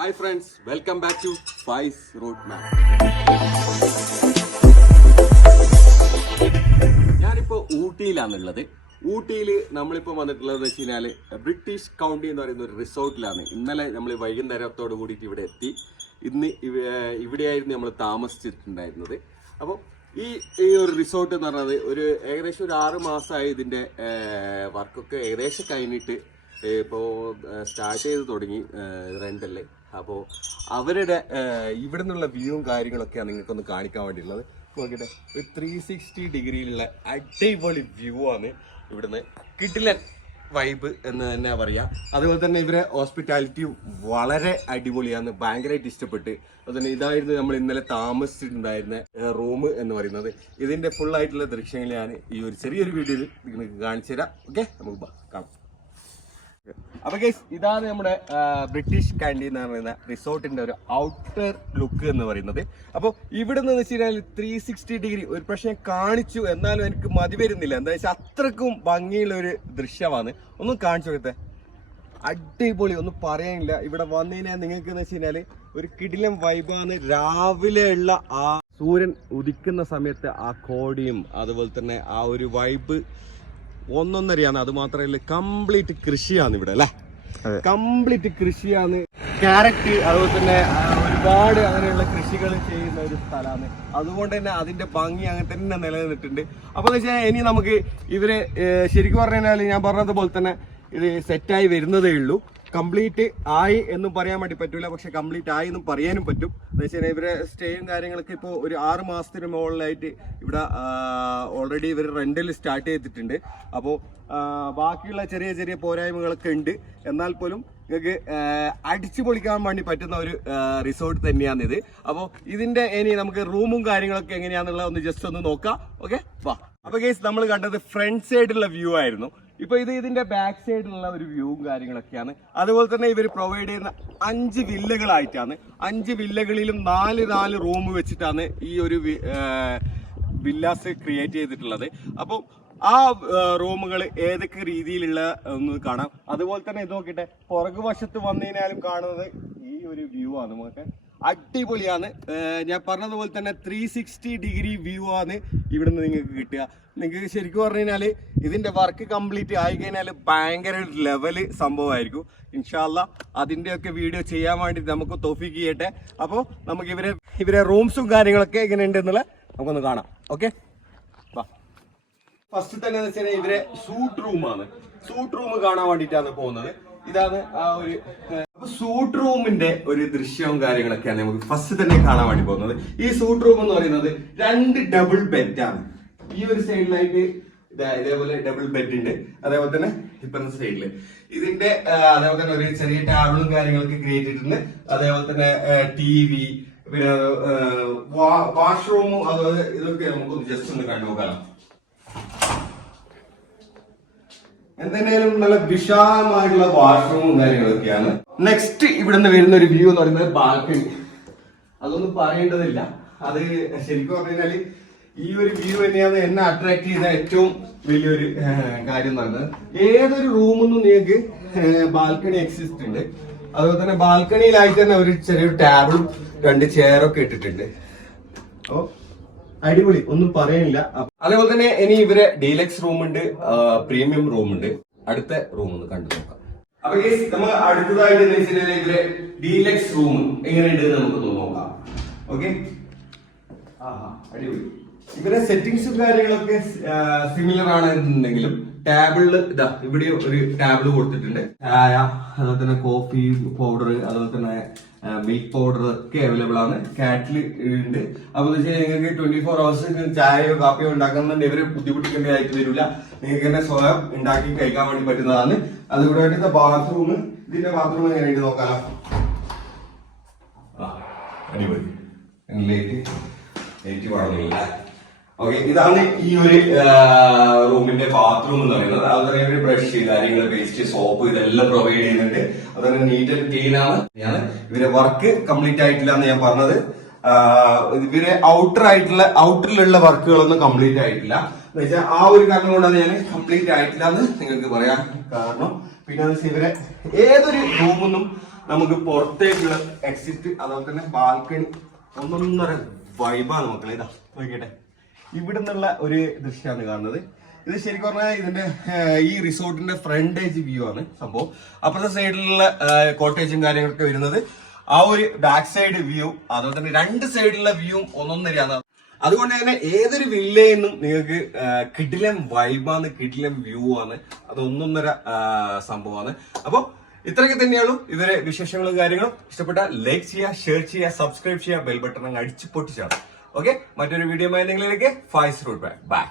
Hi friends, welcome back to Spice Road Map. ഞാനിപ്പോൾ ഊട്ടിയിലാണുള്ളത്. ഊട്ടിയിൽ നമ്മളിപ്പോൾ വന്നിട്ടുള്ളത് വെച്ച് കഴിഞ്ഞാൽ ബ്രിട്ടീഷ് കൗണ്ടി എന്ന് പറയുന്ന ഒരു റിസോർട്ടിലാണ്. ഇന്നലെ നമ്മൾ വൈകുന്നേരത്തോട് കൂടിയിട്ട് ഇവിടെ എത്തി. ഇന്ന് ഇവിടെയായിരുന്നു നമ്മൾ താമസിച്ചിട്ടുണ്ടായിരുന്നത്. അപ്പോൾ ഈ ഒരു റിസോർട്ട് എന്ന് പറഞ്ഞത് ഏകദേശം ഒരു 6 മാസമായി ഇതിൻ്റെ വർക്കൊക്കെ ഏകദേശം കഴിഞ്ഞിട്ട് ഇപ്പോൾ സ്റ്റാർട്ട് ചെയ്ത് തുടങ്ങി റെൻ്റല്ലേ. അപ്പോൾ അവരുടെ ഇവിടെ നിന്നുള്ള വ്യൂവും കാര്യങ്ങളൊക്കെയാണ് നിങ്ങൾക്കൊന്ന് കാണിക്കാൻ വേണ്ടിയിട്ടുള്ളത്. നോക്കിയിട്ട് ഒരു 360 ഡിഗ്രിയിലുള്ള അടിപൊളി വ്യൂ ആണ് ഇവിടുന്ന്. കിടിലൻ വൈബ് എന്ന് തന്നെ പറയാം. അതുപോലെ തന്നെ ഇവരെ ഹോസ്പിറ്റാലിറ്റിയും വളരെ അടിപൊളിയാണ്, ഭയങ്കരമായിട്ട് ഇഷ്ടപ്പെട്ട്. അതുപോലെ ഇതായിരുന്നു നമ്മൾ ഇന്നലെ താമസിച്ചിട്ടുണ്ടായിരുന്ന റൂം എന്ന് പറയുന്നത്. ഇതിൻ്റെ ഫുള്ളായിട്ടുള്ള ദൃശ്യങ്ങൾ ഞാൻ ഈ ഒരു ചെറിയൊരു വീഡിയോയിൽ നിങ്ങൾക്ക് കാണിച്ചു തരാം. ഓക്കെ, നമുക്ക് കാണാം. അപ്പൊ ഗൈസ്, ഇതാണ് നമ്മുടെ ബ്രിട്ടീഷ് കാൻഡി എന്ന് പറയുന്ന റിസോർട്ടിന്റെ ഒരു ഔട്ടർ ലുക്ക് എന്ന് പറയുന്നത്. അപ്പോൾ ഇവിടെ നിന്ന് വെച്ച് കഴിഞ്ഞാൽ 360 ഡിഗ്രി ഒരു പക്ഷേ കാണിച്ചു, എന്നാലും എനിക്ക് മതി വരുന്നില്ല. എന്താ വെച്ചാൽ അത്രക്കും ഭംഗിയുള്ള ഒരു ദൃശ്യമാണ്. ഒന്നും കാണിച്ചു കൊടുത്തേ, അടിപൊളി, ഒന്നും പറയാനില്ല. ഇവിടെ വന്നു കഴിഞ്ഞാൽ നിങ്ങൾക്ക് എന്ന് വെച്ച് കഴിഞ്ഞാൽ ഒരു കിടിലം വൈബാണ്. രാവിലെ ഉള്ള ആ സൂര്യൻ ഉദിക്കുന്ന സമയത്ത് ആ കോടിയും അതുപോലെ തന്നെ ആ ഒരു വൈബ് ഒന്നൊന്നറിയാന്ന്. അത് മാത്രമല്ല, കംപ്ലീറ്റ് കൃഷിയാണ് ഇവിടെ അല്ലെ, കംപ്ലീറ്റ് കൃഷിയാണ്. ക്യാരറ്റ് അതുപോലെ തന്നെ ഒരുപാട് അങ്ങനെയുള്ള കൃഷികൾ ചെയ്യുന്ന ഒരു സ്ഥലമാണ്. അതുകൊണ്ട് തന്നെ അതിന്റെ ഭംഗി അങ്ങനെ തന്നെ നിലനിന്നിട്ടുണ്ട്. അപ്പൊ എന്ന് വെച്ചാൽ ഇനി നമുക്ക് ഇവര് ശരിക്കും പറഞ്ഞു കഴിഞ്ഞാൽ ഞാൻ പറഞ്ഞതുപോലെ തന്നെ ഇത് സെറ്റായി വരുന്നതേ ഉള്ളൂ. കംപ്ലീറ്റ് ആയി എന്നും പറയാൻ വേണ്ടി പറ്റൂല, പക്ഷെ കംപ്ലീറ്റ് ആയി എന്നും പറയാനും പറ്റും. എന്ന് വെച്ചാൽ ഇവരെ സ്റ്റേയും കാര്യങ്ങളൊക്കെ ഇപ്പോൾ ഒരു 6 മാസത്തിന് മുകളിലായിട്ട് ഇവിടെ ഓൾറെഡി ഇവർ റെന്റൽ സ്റ്റാർട്ട് ചെയ്തിട്ടുണ്ട്. അപ്പോൾ ബാക്കിയുള്ള ചെറിയ ചെറിയ പോരായ്മകളൊക്കെ ഉണ്ട്. എന്നാൽ പോലും നിങ്ങൾക്ക് അടിച്ചു പൊളിക്കാൻ വേണ്ടി പറ്റുന്ന ഒരു റിസോർട്ട് തന്നെയാണിത്. അപ്പോൾ ഇതിന്റെ ഇനി നമുക്ക് റൂമും കാര്യങ്ങളൊക്കെ എങ്ങനെയാണെന്നുള്ള ഒന്ന് ജസ്റ്റ് ഒന്ന് നോക്കാം. ഓക്കെ, വാ. അപ്പൊ ഗൈസ്, നമ്മൾ കണ്ടത് ഫ്രണ്ട് സൈഡിലുള്ള വ്യൂ ആയിരുന്നു. ഇപ്പൊ ഇതിന്റെ ബാക്ക് സൈഡിലുള്ള ഒരു വ്യൂവും കാര്യങ്ങളൊക്കെയാണ്. അതുപോലെ തന്നെ ഇവർ പ്രൊവൈഡ് ചെയ്യുന്ന 5 വില്ലകളായിട്ടാണ്. 5 വില്ലകളിലും 4 റൂം വെച്ചിട്ടാണ് ഈ ഒരു വില്ലാസ് ക്രിയേറ്റ് ചെയ്തിട്ടുള്ളത്. അപ്പോൾ ആ റൂമുകൾ ഏതൊക്കെ രീതിയിലുള്ള ഒന്ന് കാണാം. അതുപോലെ തന്നെ ഇത് നോക്കിട്ടെ, പുറകുവശത്ത് വന്നു കഴിഞ്ഞാലും കാണുന്നത് ഈ ഒരു വ്യൂ ആണ്. നമുക്ക് അടിപൊളിയാണ്. ഞാൻ പറഞ്ഞതുപോലെ തന്നെ 360 ഡിഗ്രി വ്യൂ ആണ് ഇവിടുന്ന് നിങ്ങൾക്ക് കിട്ടുക. നിങ്ങൾക്ക് ശരിക്കും പറഞ്ഞു കഴിഞ്ഞാൽ ഇതിന്റെ വർക്ക് കംപ്ലീറ്റ് ആയി കഴിഞ്ഞാൽ ഭയങ്കര ലെവല് സംഭവമായിരിക്കും. ഇൻഷാല്ലാ അതിൻ്റെയൊക്കെ വീഡിയോ ചെയ്യാൻ വേണ്ടി നമുക്ക് തൗഫീഖ് ചെയ്യട്ടെ. അപ്പോൾ നമുക്ക് ഇവരെ റൂംസും കാര്യങ്ങളൊക്കെ എങ്ങനെയുണ്ട് എന്നുള്ള നമുക്കൊന്ന് കാണാം. ഓക്കെ, ഫസ്റ്റ് തന്നെ എന്ന് വെച്ചാൽ ഇവരെ സൂട്ട് റൂമാണ്. സൂട്ട് റൂം കാണാൻ വേണ്ടിയിട്ടാണ് പോകുന്നത്. ഇതാണ് ആ ഒരു സൂട്ട് റൂമിന്റെ ഒരു ദൃശ്യവും കാര്യങ്ങളൊക്കെയാണ് നമുക്ക് ഫസ്റ്റ് തന്നെ കാണാൻ വേണ്ടി പോകുന്നത്. ഈ സൂട്ട് റൂം എന്ന് പറയുന്നത് 2 ഡബിൾ ബെഡാണ്. ഈ ഒരു സൈഡിലായിട്ട് ഇതേപോലെ ഡബിൾ ബെഡ് ഉണ്ട്. അതേപോലെ തന്നെ ഇപ്പുറത്തെ സൈഡില് ഇതിന്റെ അതേപോലെ തന്നെ ഒരു ചെറിയ ടേബിളും കാര്യങ്ങളൊക്കെ ക്രിയേറ്റ് ചെയ്തിട്ടുണ്ട്. അതേപോലെ തന്നെ TV, പിന്നെ വാഷ്റൂമും അതുപോലെ ഇതൊക്കെ നമുക്കൊന്ന് ജസ്റ്റ് ഒന്ന് കണ്ടുപോകാം. എന്തെങ്കിലും നല്ല വിശാലമായിട്ടുള്ള വാഷ്റൂമും കാര്യങ്ങളൊക്കെയാണ്. നെക്സ്റ്റ് ഇവിടുന്ന് വരുന്ന ഒരു വ്യൂ എന്ന് പറയുന്നത് ബാൽക്കണി. അതൊന്നും പറയേണ്ടതില്ല. അത് ശരിക്കും പറഞ്ഞു കഴിഞ്ഞാല് ഈ ഒരു വ്യൂ തന്നെയാണ് എന്നെ അട്രാക്ട് ചെയ്ത ഏറ്റവും വലിയൊരു കാര്യം എന്ന് പറയുന്നത്. ഏതൊരു റൂമൊന്നും നിങ്ങൾക്ക് ബാൽക്കണി എക്സിസ്റ്റ് ഉണ്ട്. അതുപോലെ തന്നെ ബാൽക്കണിയിലായിട്ട് തന്നെ ഒരു ചെറിയൊരു ടേബിളും 2 ചെയറൊക്കെ ഇട്ടിട്ടുണ്ട്. അപ്പൊ അടിപൊളി, ഒന്നും പറയാനില്ല. അതേപോലെ തന്നെ ഇനി ഇവരെ ഡീലക്സ് റൂം ഉണ്ട്, പ്രീമിയം റൂം ഉണ്ട്. അടുത്ത റൂം ഒന്ന് കണ്ടു നോക്കാം. അപ്പൊ നമ്മൾ അടുത്തതായിട്ട് ഇവരെ ഡീലക്സ് റൂം എങ്ങനെയുണ്ട് നമുക്ക് നോക്കാം. ഓക്കെ, അടിപൊളി. ഇവരെ സെറ്റിംഗ്സും കാര്യങ്ങളൊക്കെ സിമിലർ ആണെന്നുണ്ടെങ്കിലും ടേബിളില് ഇതാ ഇവിടെ ഒരു ടേബിൾ കൊടുത്തിട്ടുണ്ട്. ചായ, അതുപോലെ തന്നെ കോഫി പൗഡർ, അതുപോലെ തന്നെ മിൽക്ക് പൗഡർ ഒക്കെ അവൈലബിൾ ആണ്. കാറ്റിൽ ഉണ്ട്. അപ്പൊ നിങ്ങൾക്ക് 24 hours ചായയോ കാപ്പിയോ ഉണ്ടാക്കുന്നുണ്ട് ഇവര് ബുദ്ധിമുട്ടിക്കേണ്ടതായിട്ട് വരില്ല. നിങ്ങൾക്ക് തന്നെ സ്വയം ഉണ്ടാക്കി കഴിക്കാൻ വേണ്ടി പറ്റുന്നതാണ്. അതുകൂടായിട്ട് ബാത്റൂം, ഇതിന്റെ ബാത്റൂം എങ്ങനെയുണ്ട് നോക്കാലോ. അടിപൊളി, ലേറ്റ് വളർന്നില്ല. ഓക്കെ, ഇതാണ് ഈ ഒരു റൂമിന്റെ ബാത്റൂം എന്ന് പറയുന്നത്. അതുപോലെ ബ്രഷ് കാര്യങ്ങൾ, പേസ്റ്റ്, സോപ്പ് ഇതെല്ലാം പ്രൊവൈഡ് ചെയ്യുന്നുണ്ട്. അതുപോലെ നീറ്റ് ആൻഡ് ക്ലീൻ ആണ്. ഇവരെ വർക്ക് കംപ്ലീറ്റ് ആയിട്ടില്ല എന്ന് ഞാൻ പറഞ്ഞത്. ഇവരെ ഔട്ടറിലുള്ള വർക്കുകളൊന്നും കംപ്ലീറ്റ് ആയിട്ടില്ല. എന്നുവെച്ചാൽ ആ ഒരു കാരണം കൊണ്ടാണ് ഞാൻ കംപ്ലീറ്റ് ആയിട്ടില്ല എന്ന് നിങ്ങൾക്ക് പറയാൻ കാരണം. പിന്നെ ഇവരെ ഏതൊരു റൂമൊന്നും നമുക്ക് പുറത്തേക്കുള്ള എക്സിറ്റ് അതുപോലെ തന്നെ ബാൽക്കണി ഒന്നൊന്നര വൈബാണ് മക്കളെ. ഇതാ നോക്കിട്ടെ, ഇവിടെ നിന്നുള്ള ഒരു ദൃശ്യമാണ് കാണുന്നത്. ഇത് ശരിക്കും പറഞ്ഞാൽ ഇതിന്റെ ഈ റിസോർട്ടിന്റെ ഫ്രണ്ടേജ് വ്യൂ ആണ് സംഭവം. അപ്പുറത്തെ സൈഡിലുള്ള കോട്ടേജും കാര്യങ്ങളൊക്കെ വരുന്നത് ആ ഒരു ബാക്ക് സൈഡ് വ്യൂ, അതുപോലെ തന്നെ രണ്ട് സൈഡിലുള്ള വ്യൂ ഒന്നൊന്നരയാണ്. അതുകൊണ്ട് തന്നെ ഏതൊരു വില്ലയിൽ നിന്നും നിങ്ങൾക്ക് കിടിലം വൈബാണ്, കിടിലം വ്യൂ ആണ്, അത് ഒന്നൊന്നര സംഭവമാണ്. അപ്പൊ ഇത്രയൊക്കെ തന്നെയാണ് ഇവരെ വിശേഷങ്ങളും കാര്യങ്ങളും. ഇഷ്ടപ്പെട്ട ലൈക്ക് ചെയ്യുക, ഷെയർ ചെയ്യുക, സബ്സ്ക്രൈബ് ചെയ്യുക, ബെൽ ബട്ടൺ അങ്ങ് അടിച്ച് പൊട്ടിച്ചാണ്. ഓക്കെ, മറ്റൊരു വീഡിയോ നിങ്ങളിലേക്ക് ഫൈസ് റൂട്ട് ബൈ.